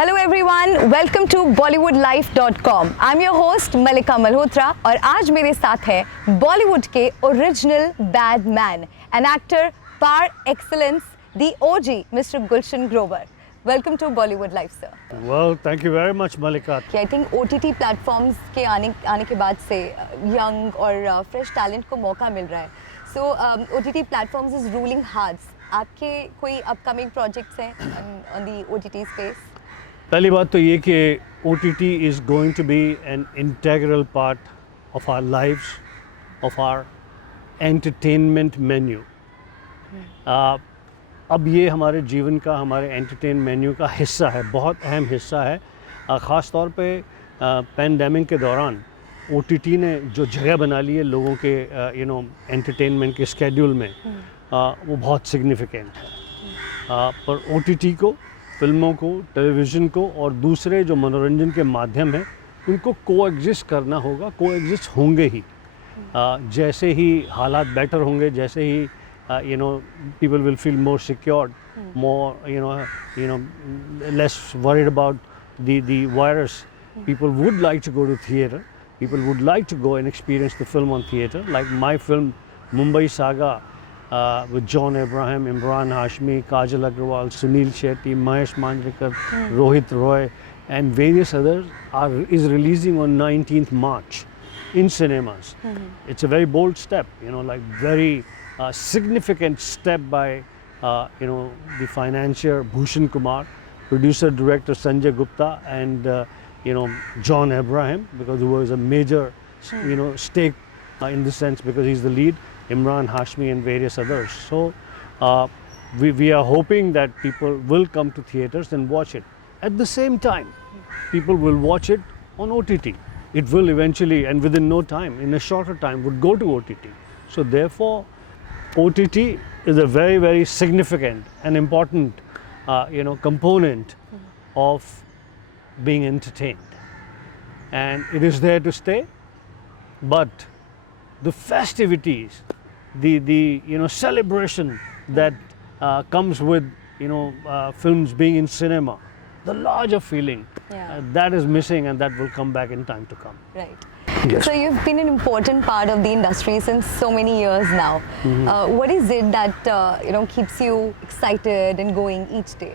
Hello everyone, welcome to bollywoodlife.com। I am your host Malika Malhotra और आज मेरे साथ है बॉलीवुड के original bad man an actor par excellence the OG mister Gulshan Grover. Welcome to Bollywood life sir. Well, thank you very much, Malika. I think OTT platforms के आने के बाद से यंग और फ्रेश टैलेंट को मौका मिल रहा है। सो OTT platforms is ruling hearts. आपके कोई अपकमिंग प्रोजेक्ट्स हैं ऑन द OTT स्पेस? पहली बात तो ये कि OTT is going to be an integral part of our lives, of our entertainment menu. अब ये हमारे जीवन का, हमारे एंटरटेन मेन्यू का हिस्सा है, बहुत अहम हिस्सा है। ख़ास तौर पे पैंडेमिक के दौरान OTT ने जो जगह बना ली है लोगों के एंटरटेनमेंट के स्केड्यूल में, वो बहुत सिग्निफिकेंट है। पर OTT को, फिल्मों को, टेलीविज़न को और दूसरे जो मनोरंजन के माध्यम हैं उनको कोएग्जिस्ट करना होगा, कोएग्जिस्ट होंगे ही। जैसे ही हालात बेटर होंगे, जैसे ही people will feel more secured, more less worried about the virus. People would like to go to theater. People would like to go and experience the film on theater. Like my film Mumbai Saga with John Abraham, Imran Hashmi, Kajal Agrawal, Sunil Shetty, Mahesh Manjrekar, Rohit Roy and various others is releasing on 19th March in cinemas. It's a very bold step, like very significant step by the financier Bhushan Kumar, producer director Sanjay Gupta and John Abraham, because he was a major stake in this sense, because he's the lead, Imran Hashmi and various others. So we are hoping that people will come to theaters and watch it. At the same time, people will watch it on OTT. It will eventually, and within no time, in a shorter time, would go to OTT. So therefore, OTT is a very, very significant and important, component of being entertained, and it is there to stay. But the festivities, the celebration that comes with films being in cinema, the larger feeling, that is missing, and that will come back in time to come. Right. Yes. So you've been an important part of the industry since so many years now. What is it that keeps you excited and going each day?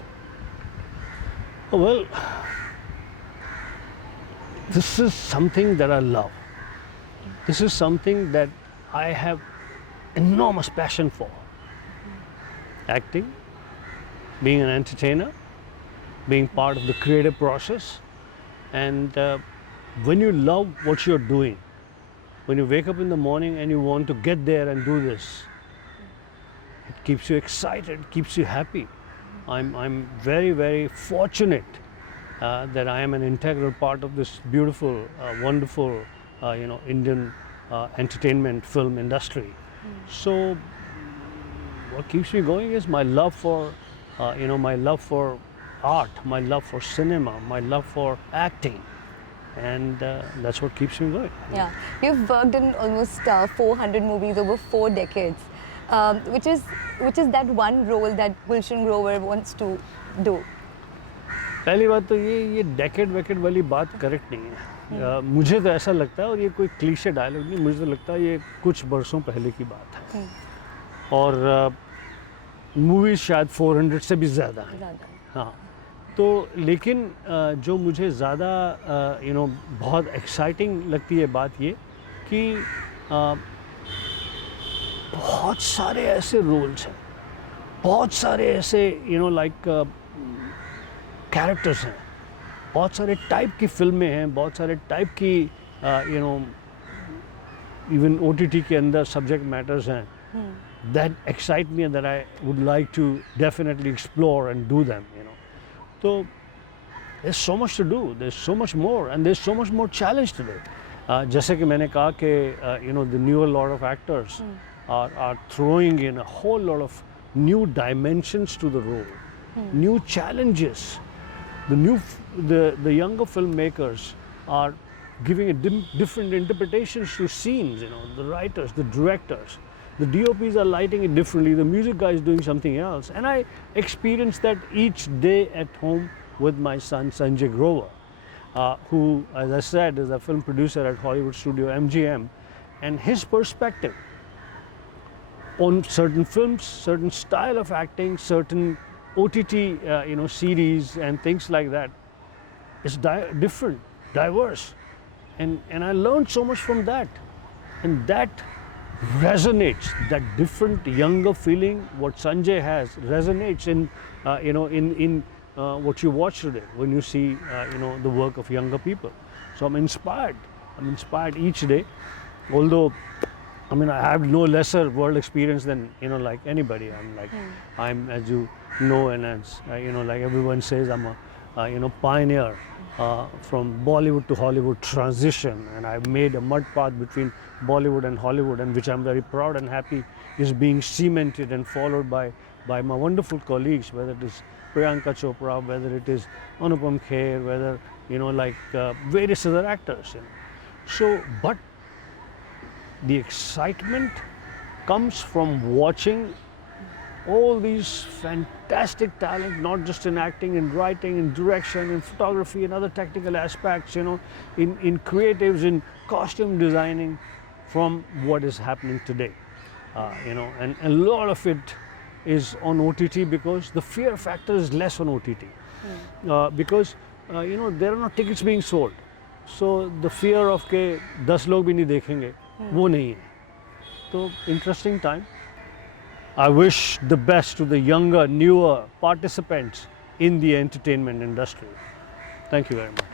Oh, well, this is something that I love. This is something that I have enormous passion for. Acting, being an entertainer, being part of the creative process, and when you love what you're doing, when you wake up in the morning and you want to get there and do this, it keeps you excited, keeps you happy. I'm very, very fortunate that I am an integral part of this beautiful, wonderful, Indian entertainment film industry. So what keeps me going is my love for, my love for art, my love for cinema, my love for acting. And that's what keeps me going. Yeah, you've worked in almost 400 movies over 4 decades, which is that one role that Gulshan Grover wants to do. पहली बात तो ये decade वाली बात correct नहीं है। मुझे तो ऐसा लगता है, और ये कोई क्लीशे डायलॉग नहीं, मुझे तो लगता है ये कुछ बरसों पहले की बात है। और मूवीज शायद 400 से भी ज़्यादा हैं। हाँ, तो लेकिन जो मुझे ज़्यादा बहुत एक्साइटिंग लगती है बात ये कि बहुत सारे ऐसे रोल्स हैं, बहुत सारे ऐसे लाइक कैरेक्टर्स हैं, बहुत सारे टाइप की फिल्में हैं, बहुत सारे टाइप की इवन OTT के अंदर सब्जेक्ट मैटर्स हैं that excite me and that I would like to definitely explore and do them. So there's so much to do, there's so much more, and there's so much more challenge today. जैसे कि मैंने कहा कि the newer lot of actors are throwing in a whole lot of new dimensions to the role, new challenges. The younger filmmakers are giving a different interpretations to scenes. The writers, the directors, the DOPs are lighting it differently. The music guy is doing something else, and I experience that each day at home with my son Sanjay Grover, who, as I said, is a film producer at Hollywood studio MGM, and his perspective on certain films, certain style of acting, certain OTT series and things like that is different, diverse, and I learned so much from that, and that resonates. That different, younger feeling what Sanjay has resonates in what you watch today when you see the work of younger people. So I'm inspired. I'm inspired each day, although I mean I have no lesser world experience than like anybody. I'm, as you know, and as like everyone says, I'm a pioneer from Bollywood to Hollywood transition, and I've made a mud path between Bollywood and Hollywood, and which I'm very proud and happy is being cemented and followed by my wonderful colleagues, whether it is Priyanka Chopra, whether it is Anupam Kher, whether various other actors. So, but the excitement comes from watching all these fantastic talent, not just in acting, in writing, in direction, in photography, and other technical aspects, in creatives, in costume designing, from what is happening today. And a lot of it is on OTT because the fear factor is less on OTT. Because there are no tickets being sold. So the fear of के 10 लोग भी नहीं देखेंगे, वो नहीं है. So interesting time. I wish the best to the younger, newer participants in the entertainment industry. Thank you very much.